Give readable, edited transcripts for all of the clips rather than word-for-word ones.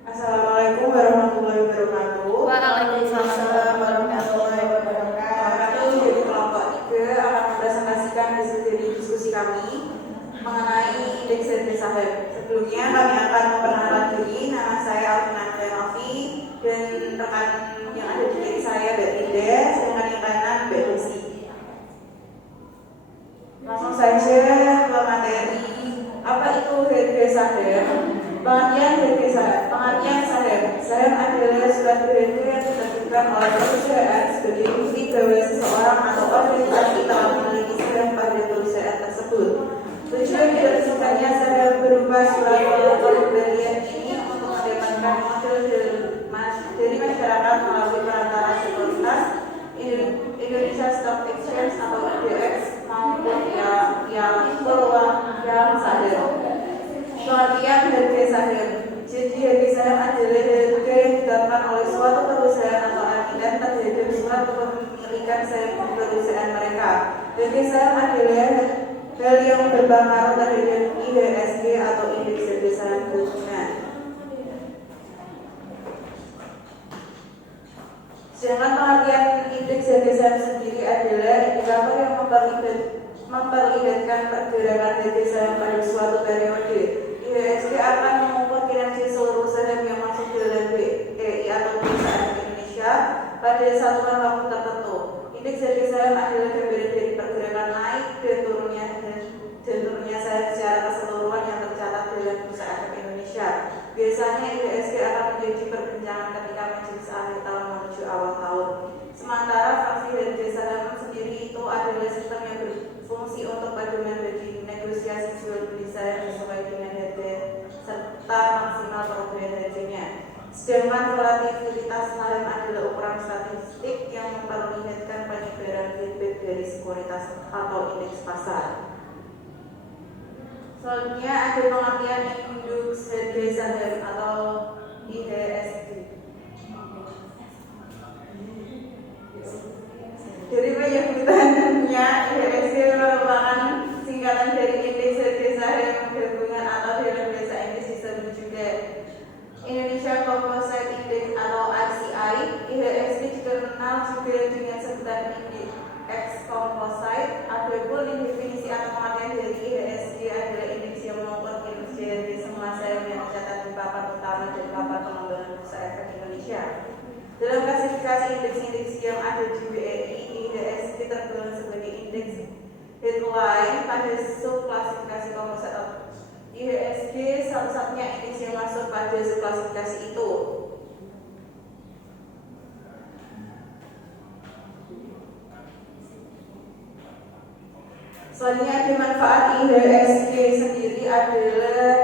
Assalamualaikum warahmatullahi wabarakatuh. Waalaikumsalam warahmatullahi Kami dari kelompok 3 akan mempresentasikan hasil dari diskusi kami mengenai indeks harga saham. Sebelumnya kami akan memperkenalkan diri. Nama saya Alvina Novi dan rekan yang ada di kiri saya Mbak Linda, sedangkan yang kanan Mbak Desi. Langsung saja ke materi. Apa itu harga saham? Pengertian saham. Saham adalah suatu harga yang ditentukan oleh perusahaan sebagai bukti bahwa seseorang atau organisasi telah memiliki saham pada perusahaan tersebut. Tujuan diterbitkannya saham berupa surat pembelian ini untuk mendapatkan modal dari masyarakat melalui perantara sekuritas Indonesia Stock Exchange atau IDX maupun yang peluang saham. Pengertian harga saham. Jadi harga saham adalah harga yang ditetapkan oleh suatu perusahaan atau emiten terhadap suatu kepemilikan saham di perusahaan mereka. Harga saham adalah hal yang berpengaruh terhadap IHSG atau indeks harga saham gabungan. Sedangkan pengertian indeks harga saham sendiri adalah indikator yang memperlihatkan pergerakan harga saham pada suatu periode. IHSG akan mengukur kinerja seluruh saham yang masuk dalam BEI atau Bursa Efek Indonesia pada satuan waktu tertentu. Indeks harga saham adalah gambaran dari pergerakan naik dan turunnya saham secara keseluruhan yang tercatat dalam Bursa Efek Indonesia. Biasanya IHSG akan menjadi perbincangan ketika majelis akhir tahun menuju awal tahun. Sementara fraksi harga saham sendiri itu adalah sistem yang berfungsi untuk paduan bagi negosiasi jual beli saham sesuai dengan harga serta maksimal perubahan harganya. Sedangkan volatilitas saham adalah ukuran statistik yang memperlihatkan penyebaran feedback dari sekuritas atau indeks pasar. Selanjutnya ada pengertian indeks harga saham atau IHSG. Dari penyebutannya, IHSG merupakan singkatan dari indeks harga saham gabungan atau dalam bahasa Inggris disebut juga Indonesia Composite Index atau ICI. IHSG dikenal juga dengan sebutan indeks composite. Adapun definisi atau pengertian dari IHSG adalah indeks yang mengukur kinerja dari semua saham yang tercatat di papan utama dan papan pengembangan Bursa Efek Indonesia. Dalam klasifikasi indeks-indeks yang ada di BEI, IHSG tergolong sebagai indeks headline pada subklasifikasi komposit. IHSG satu-satunya indeks yang masuk pada subklasifikasi itu. Selanjutnya ada manfaat IHSG sendiri adalah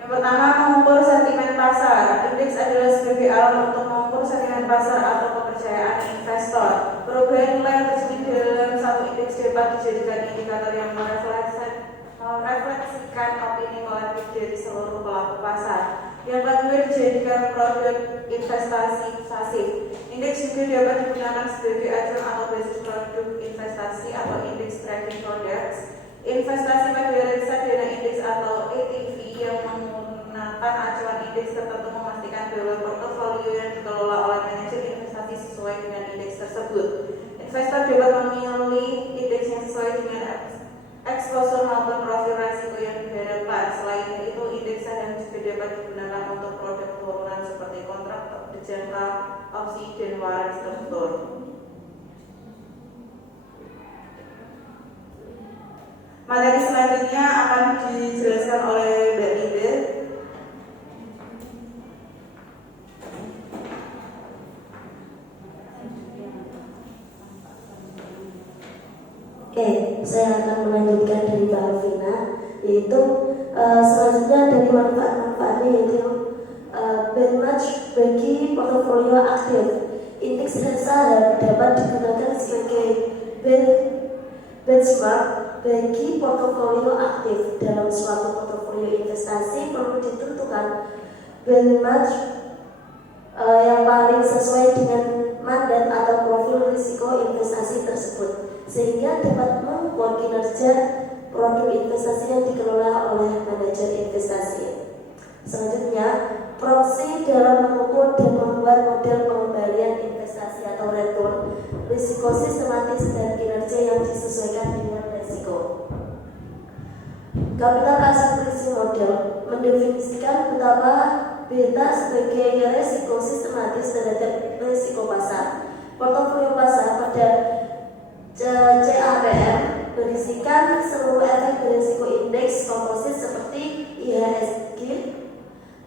yang pertama, mengukur sentimen pasar. Indeks adalah sebagai alat untuk mengukur sentimen pasar atau kepercayaan investor. Perubahan nilai tercermin dalam satu indeks dapat dijadikan indikator yang merefleksikan opini kolektif dari seluruh pelaku pasar. Yang kedua, dijadikan produk investasi pasif. Indeks juga dapat digunakan sebagai acuan atau basis produk investasi atau indeks trading products. Investasi pada reksadana indeks atau ETF yang menggunakan acuan indeks tertentu memastikan bahwa portofolio yang dikelola oleh manajer investasi sesuai dengan indeks tersebut. Investor dapat memilih indeks yang sesuai dengan exposure maupun profil risiko yang diharapkan. Selain itu, indeks saham juga dapat digunakan untuk produk turunan seperti kontrak berjangka, opsi, dan waran struktur. Materi selanjutnya akan dijelaskan oleh Mbak Linda. Oke, saya akan melanjutkan dari Mbak Alvina, yaitu selanjutnya dari manfaat-manfaatnya yaitu benchmark bagi portofolio aktif. Indeks saham dapat digunakan sebagai benchmark bagi portofolio aktif. Dalam suatu portofolio investasi perlu ditentukan benchmark yang paling sesuai dengan mandat atau profil risiko investasi tersebut, sehingga dapat mengukur kinerja produk investasi yang dikelola oleh manajer investasi. Selanjutnya, Proxy dalam mengukur dan membuat model pengembalian investasi atau return, risiko sistematis dan kinerja yang disesuaikan dengan risiko. Capital Accuracy Model mendefinisikan betapa beta sebagai risiko sistematis terhadap risiko pasar. Portofolio pasar pada CAPM berisikan seluruh efek berisiko indeks komposit seperti IHSG,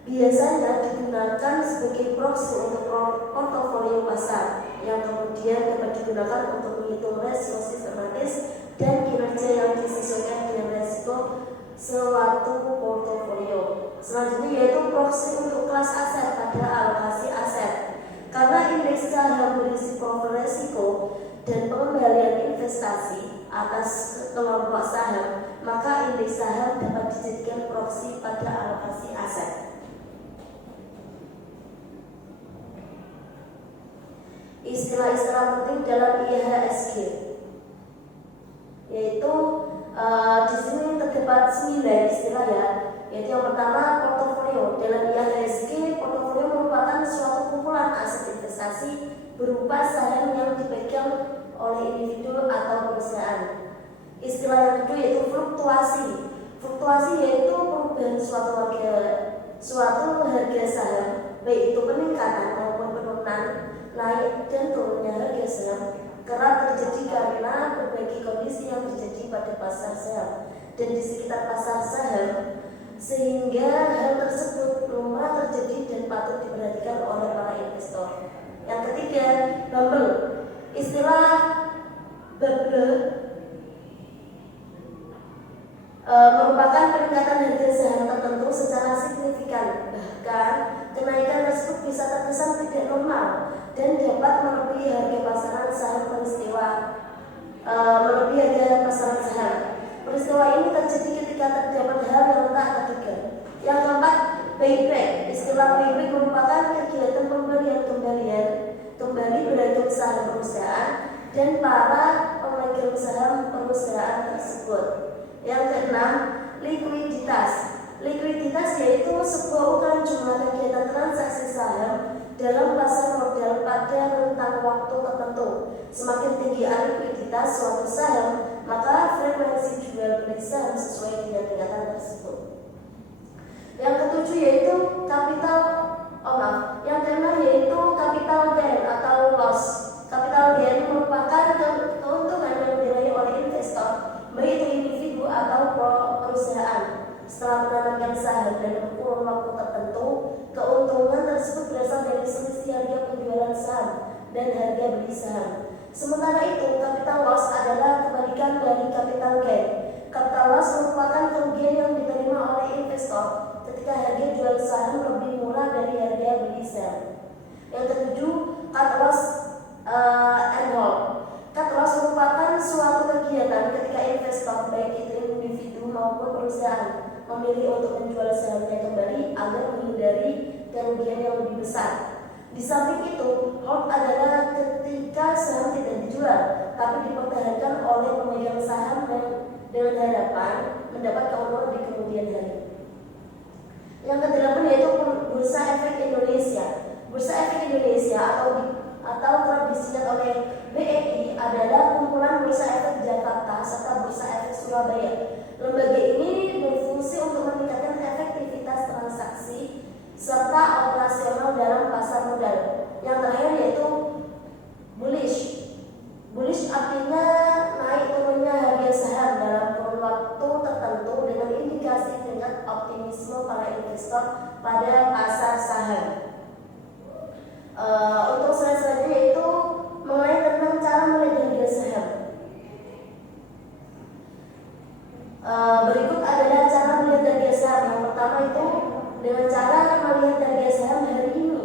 biasanya digunakan sebagai proxy untuk portofolio pasar yang kemudian dapat digunakan untuk menghitung risiko sistematis dan kinerja yang disesuaikan dengan risiko suatu portofolio. Selanjutnya yaitu proxy untuk kelas aset pada alokasi aset. Karena indeks saham berisi profil risiko dan pengembalian investasi atas kelompok saham, maka indeks saham dapat dijadikan proxy pada alokasi aset. Istilah-istilah penting dalam IHSG yaitu di sini terdapat 9 istilah ya. Yaitu yang pertama portofolio. Dalam IHSG, portofolio merupakan suatu kumpulan aset investasi berupa saham yang dipegang oleh individu atau perusahaan. Istilah yang kedua yaitu fluktuasi. Fluktuasi yaitu perubahan suatu harga saham, baik itu peningkatan maupun penurunan, naik dan turunnya harga saham kerap terjadi karena berbagai kondisi yang terjadi pada pasar saham dan di sekitar pasar saham, sehingga hal tersebut lumrah terjadi dan patut diperhatikan oleh para investor. Yang ketiga, bubble. Istilah bubble merupakan peningkatan harga saham tertentu secara signifikan, bahkan kenaikan tersebut bisa terkesan tidak normal dan dapat melebihi harga pasaran saham Peristiwa ini terjadi ketika terdapat hal yang tak terduga. Yang keempat, buyback. Istilah buyback merupakan kegiatan kembali beragam saham perusahaan dan para pemegang saham perusahaan tersebut. Yang keenam, likuiditas. Likuiditas yaitu sebuah ukuran jumlah kegiatan transaksi saham dalam pasar modal pada rentang waktu tertentu. Semakin tinggi likuiditas suatu saham, maka frekuensi jual beli saham sesuai dengan tingkatan tersebut. Yang ketujuh yaitu yang keenam yaitu capital gain atau loss. Capital gain merupakan keuntungan yang diraih oleh investor, baik itu individu atau perusahaan. Setelah menanamkan saham dan kurun waktu tertentu, keuntungan tersebut berasal dari selisih harga penjualan saham dan harga beli saham. Sementara itu, capital loss adalah kebalikan dari capital gain. Capital loss merupakan kerugian yang diterima oleh investor ketika harga jual saham lebih murah dari harga beli saham. Yang ketujuh, cut loss and hold. Cut loss merupakan suatu kegiatan ketika investor, baik itu individu maupun perusahaan, memilih untuk menjual sahamnya kembali agar menghindari kerugian yang lebih besar. Di samping itu, hold adalah ketika saham tidak dijual, tapi dipertahankan oleh pemegang saham dan dengan harapan mendapat keuntungan di kemudian hari. Yang kedelapan yaitu Bursa Efek Indonesia. Bursa Efek Indonesia atau kerap disingkat oleh BEI adalah kumpulan Bursa Efek Jakarta serta Bursa Efek Surabaya. Lembaga ini berfungsi untuk meningkatkan efektivitas transaksi serta operasional dalam pasar modal. Yang terakhir yaitu bullish. Bullish artinya naik turunnya harga saham dalam kurun waktu tertentu dengan indikasi tingkat optimisme para investor pada pasar saham. Untuk slide selanjutnya yaitu mengenai tentang cara melihat harga saham. Berikut adalah cara melihat harga saham. Yang pertama itu dengan cara melihat harga saham hari ini.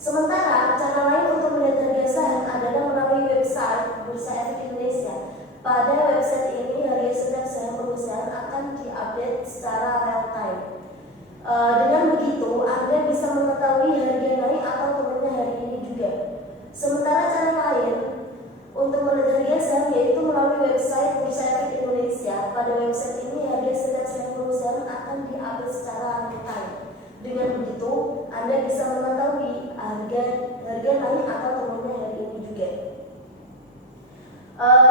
Sementara cara lain untuk melihat harga saham adalah melalui website Bursa Efek Indonesia. Pada website ini harga setiap saham perusahaan akan diupdate secara real time. Dengan begitu Anda bisa mengetahui harga naik atau turunnya hari ini juga. Sementara cara lain untuk melihat harga saham yaitu melalui website Bursa Efek Indonesia. Pada website ini harga setiap saham perusahaan akan diupdate secara real time. Dengan begitu bisa mengetahui harga naik atau turunnya hari ini juga.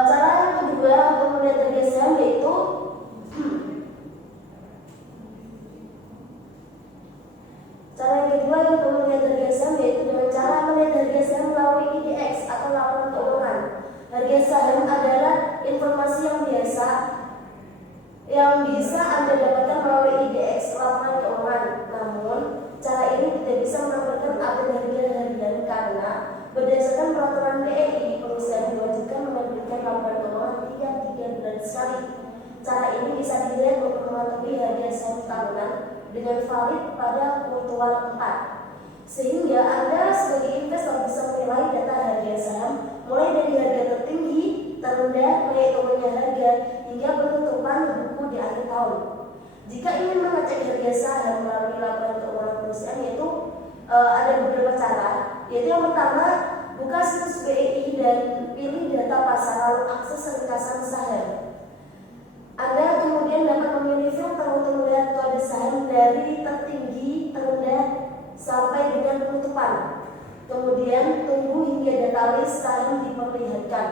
Cara yang kedua untuk melihat harga saham yaitu dengan cara melihat harga saham melalui IDX atau laporan keuangan. Harga saham adalah informasi yang biasa yang bisa Anda dapatkan melalui IDX laporan keuangan. Namun, cara ini tidak bisa menampilkan update harga harian karena berdasarkan peraturan BNI, perusahaan diwajibkan menerbitkan laporan keuangan tiap 3 bulan sekali. Cara ini bisa dilihat untuk mengetahui harga saham tahunan dengan valid pada kuartal 4. Sehingga Anda sebagai investor bisa menilai data harga saham mulai dari harga tertinggi, terendah, naik turunnya harga hingga penutupan buku di akhir tahun. Jika ingin mengecek harga saham melalui laporan keuangan perusahaan yaitu ada beberapa cara. Yaitu yang pertama, buka situs BNI dan pilih data pasar lalu akses ringkasan saham. Anda kemudian dapat memilih filter untuk melihat kode saham dari tertinggi, terendah, sampai dengan penutupan. Kemudian tunggu hingga data list saham diperlihatkan.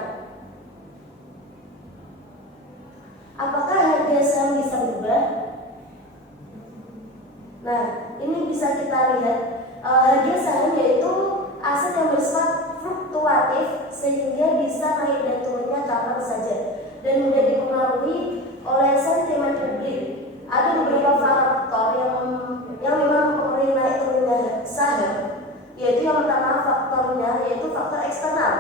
Apakah harga saham bisa berubah? Nah, ini bisa kita lihat. Harga saham yaitu aset yang bersifat fluktuatif sehingga bisa naik dan turunnya kapan saja dan mudah dipengaruhi oleh sentimen publik. Ada beberapa faktor yang memang mempengaruhi naik turunnya saham, yaitu yang pertama faktornya yaitu faktor eksternal.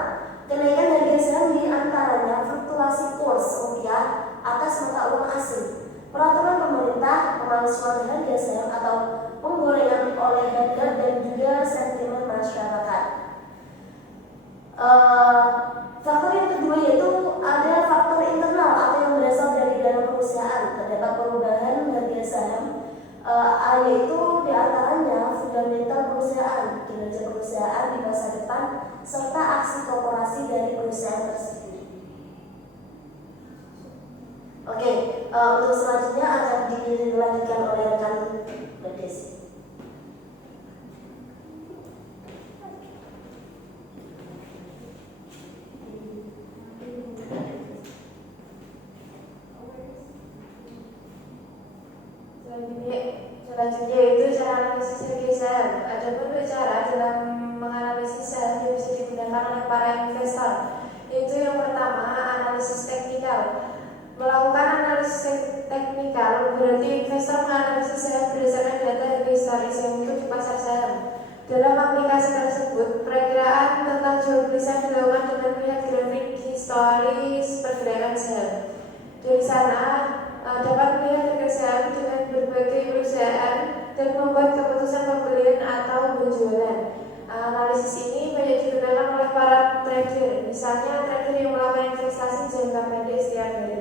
Kenaikan harga saham di antaranya fluktuasi kurs rupiah atas mata uang asing, peraturan pemerintah, pemalsuan harga saham atau penggorengan oleh harga dan juga sentimen masyarakat. Faktor yang kedua yaitu ada faktor internal atau yang berasal dari dalam perusahaan. Terdapat perubahan harga saham yaitu diantaranya fundamental perusahaan, kinerja perusahaan di masa depan, serta aksi korporasi dari perusahaan tersebut. Oke, untuk selanjutnya akan dilanjutkan oleh rekan Desi. Selanjutnya itu cara analisis harga saham. Ada beberapa cara dalam menganalisis saham yang bisa digunakan oleh para investor. Yaitu yang pertama, analisis teknikal. Melakukan analisis teknikal berarti investor menganalisis saham berdasarkan data historis yang untuk di pasar saham. Dalam aplikasi tersebut, perakiraan tentang jual beli saham dilakukan dengan melihat grafik historis pergerakan saham. Dari sana dapat melihat harga saham dengan berbagai perusahaan dan membuat keputusan pembelian atau penjualan. Analisis ini banyak digunakan oleh para trader, misalnya trader yang melakukan investasi jangka pendek setiap hari.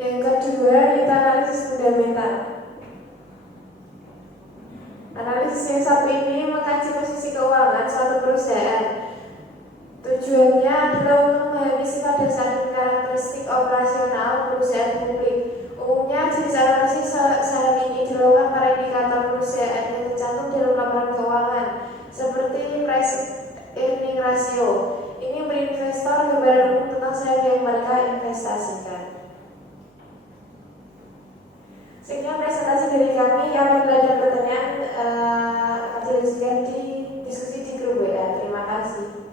Yang kedua yaitu analisis fundamental. Analisis yang satu ini mengkaji posisi keuangan suatu perusahaan. Tujuannya adalah untuk memahami sifat dasar dan karakteristik operasional perusahaan publik. Umumnya jenis analisis saham ini dilakukan para indikator perusahaan yang tercantum dalam laporan keuangan, seperti price earning ratio. Ini memberi investor gambaran umum tentang saham yang mereka investasikan. Sekian presentasi dari kami. Yang ada pertanyaan akan dilanjutkan di diskusi di grup WA. Terima kasih.